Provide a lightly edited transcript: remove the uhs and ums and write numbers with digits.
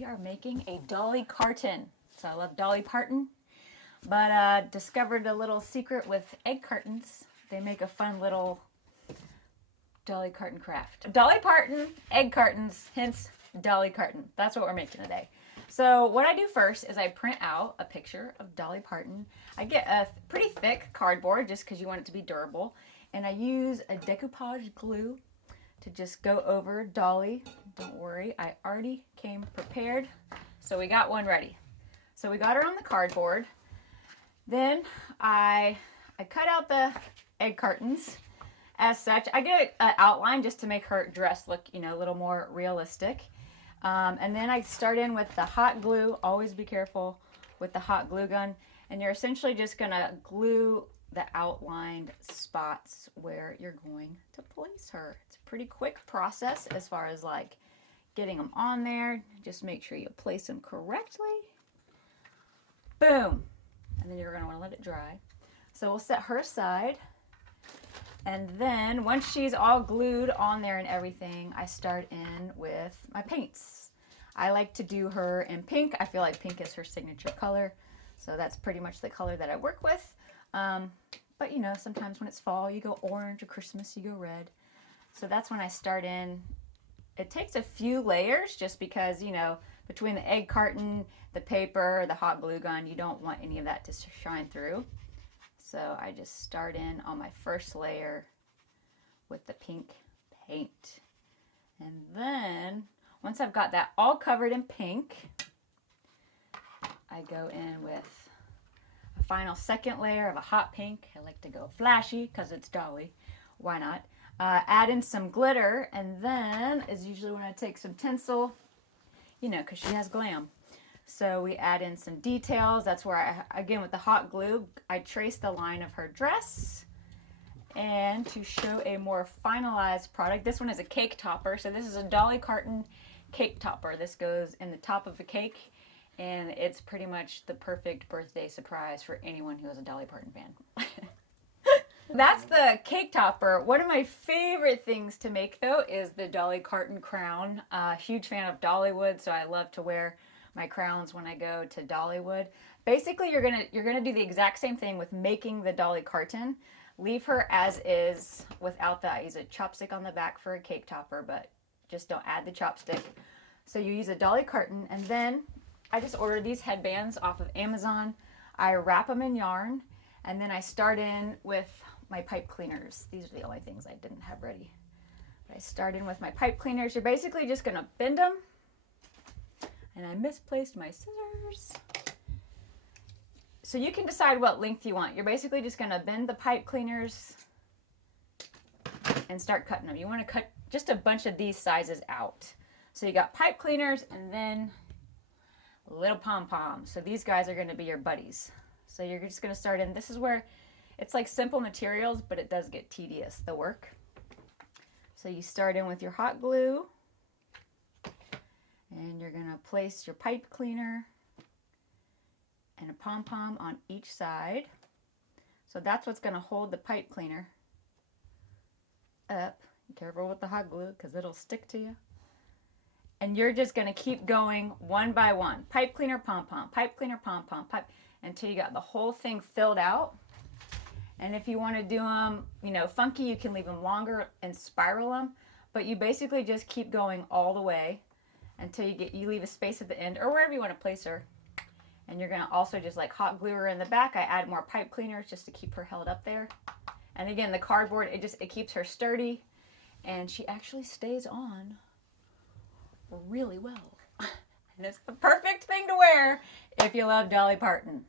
we are making a Dolly Carton. So I love Dolly Parton, but discovered a little secret with egg cartons. They make a fun little Dolly Carton craft. Dolly Parton egg cartons, hence Dolly Carton. That's what we're making today. So what I do first is I print out a picture of Dolly Parton. I get a pretty thick cardboard just because you want it to be durable. And I use a decoupage glue to just go over Dolly. Don't worry, I already came prepared. So we got one ready. So we got her on the cardboard. Then I cut out the egg cartons as such. I get an outline just to make her dress look, a little more realistic. And then I start in with the hot glue. Always be careful with the hot glue gun. And you're essentially just gonna glue the outlined spots where you're going to place her. It's a pretty quick process as far as like getting them on there. Just make sure you place them correctly. Boom. And then you're gonna wanna let it dry. So we'll set her aside. And then once she's all glued on there and everything, I start in with my paints. I like to do her in pink. I feel like pink is her signature color. So that's pretty much the color that I work with. But sometimes when it's fall, you go orange, or Christmas, you go red. So that's when I start in. It takes a few layers just because, between the egg carton, the paper, the hot glue gun, you don't want any of that to shine through. So I just start in on my first layer with the pink paint. And then once I've got that all covered in pink, I go in with a final second layer of a hot pink. I like to go flashy because it's Dolly. Why not? Add in some glitter, and then is usually when I take some tinsel, because she has glam. So we add in some details. That's where again with the hot glue, I trace the line of her dress. And to show a more finalized product, this one is a cake topper. So this is a Dolly Carton cake topper. This goes in the top of a cake, and it's pretty much the perfect birthday surprise for anyone who is a Dolly Parton fan. That's the cake topper. One of my favorite things to make though is the Dolly Carton crown. Huge fan of Dollywood, so I love to wear my crowns when I go to Dollywood. Basically, you're gonna do the exact same thing with making the Dolly Carton. Leave her as is without the, I use a chopstick on the back for a cake topper, but just don't add the chopstick. So you use a Dolly Carton, and then I just ordered these headbands off of Amazon. I wrap them in yarn, and then I start in with my pipe cleaners. These are the only things I didn't have ready. But I start in with my pipe cleaners. You're basically just gonna bend them. And I misplaced my scissors. So you can decide what length you want. You're basically just gonna bend the pipe cleaners and start cutting them. You wanna cut just a bunch of these sizes out. So you got pipe cleaners and then little pom-poms. So these guys are gonna be your buddies. So you're just gonna start in, this is where it's like simple materials, but it does get tedious, the work. So you start in with your hot glue. And you're gonna place your pipe cleaner and a pom-pom on each side. So that's what's gonna hold the pipe cleaner up. Be careful with the hot glue because it'll stick to you. And you're just gonna keep going one by one. Pipe cleaner, pom-pom, pipe cleaner, pom-pom, pipe, until you got the whole thing filled out. And if you wanna do them, funky, you can leave them longer and spiral them, but you basically just keep going all the way until you leave a space at the end or wherever you want to place her. And you're going to also just like hot glue her in the back. I add more pipe cleaners just to keep her held up there. And again, the cardboard, it keeps her sturdy, and she actually stays on really well. And it's the perfect thing to wear if you love Dolly Parton.